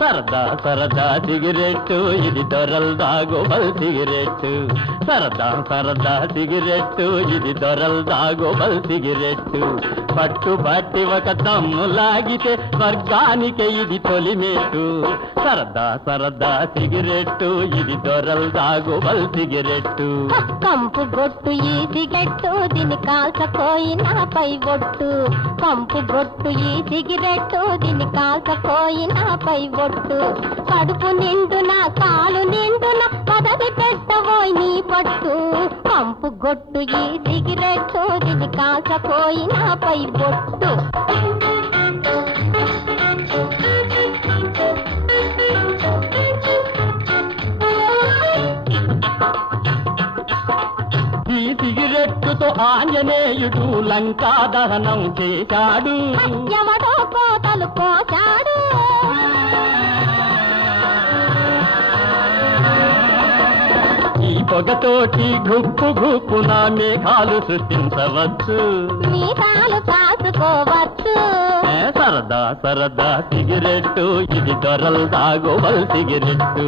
సరదా సరదా సిగరెట్టు ఇది దొరల్దాగోబల్ సిగరెట్టు సరదా సరదా సిగరెట్టు ఇది దొరల్దాగోబల్ సిగరెట్టు పట్టు పట్టి ఒక దమ్ము లాగితే స్వర్గానికి ఇది తొలిమెట్టు సరదా సరదా సిగరెట్టు ఇది దొరల్దాగోబల్ సిగరెట్టు కంపు గొట్టు ఈ సిగరెట్టు దీని కాల్చకోయినాపై ఒట్టు కంపు గొట్టు ఈ సిగరెట్టు దీని కాల్చకోయినాపై ఒట్టు కడుపు నిండున కాలు నిండున పదవి పెట్టబోయి నీ పట్టు కంపు గొట్టు ఈ సిగరెట్టు దీని కాల్చకోయినాపై ఒట్టు ఈ సిగరెట్టుతో ఆంజనేయుడు లంకా దహనం చేశాడు యమడో కోతలు కోశాడు ఈ పొగతోటి గుప్పు గుప్పున మేఘాలు సృష్టించవచ్చు మీసాలు కాసుకోవచ్చు సరదా సరదా సిగరెట్టు ఇది దొరల్దాగోబల్ సిగరెట్టు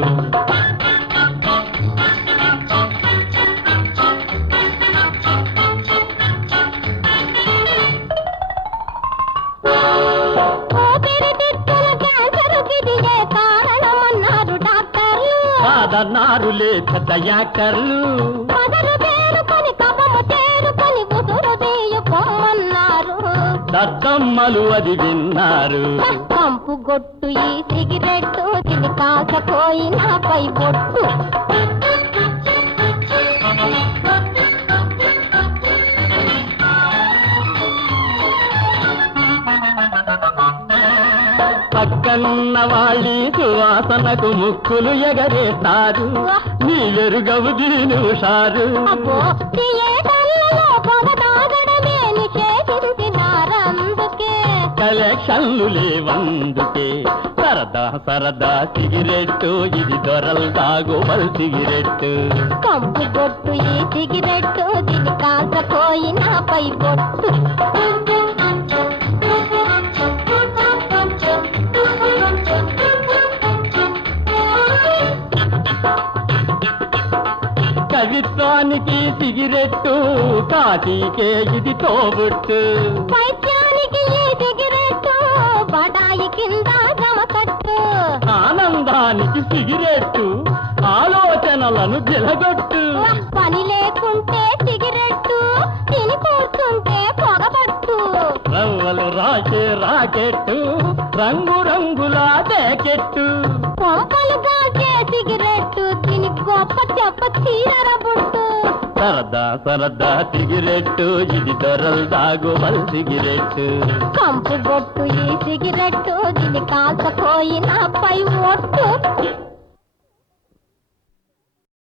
కాదన్నారులే పెద్ద యాక్టర్లు దద్దమ్మలు అది విన్నారు కంపు గొట్టు ఈ సిగరెట్టు తిని కాకపోయినాపై బొట్టు పక్కన్న వాళ్ళి సువాసనకు ముక్కులు ఎగరేస్తారు నీ ఎరుగవు దీని హుషారు కలెక్షన్లు లేవందుకే సరదా సరదా సిగరెట్టు ఇది దొరల్దాగోబల్ సిగరెట్టు కంపు గొట్టు ఈ సిగరెట్టు దీని కాకపోయినాపై బొట్టు కవిత్వానికి సిగరెట్టు కాశీకే ఇది తోబుట్టు వైద్యానికి ఈ సిగరెట్టు బడాయి కింద జమకట్టు ఆనందానికి సిగరెట్టు ఆలోచనలను జలగొట్టు పని లేకుంటే సిగరెట్టు తిని కూర్చుంటే పొగబట్టు రవ్వలు రాసే రాకెట్టు రంగు రంగుల జాకెట్టు కొంపలు కాసే సిగరెట్టు తిని గొప్ప చెప్ప చీరబుట్టు సరదా సరదా సిగరెట్టు ఇది దొరల్దాగోబల్ సిగరెట్టు కంపు గొట్టు ఈ సిగరెట్టు దీని కాల్చపోయినాపై ఒట్టు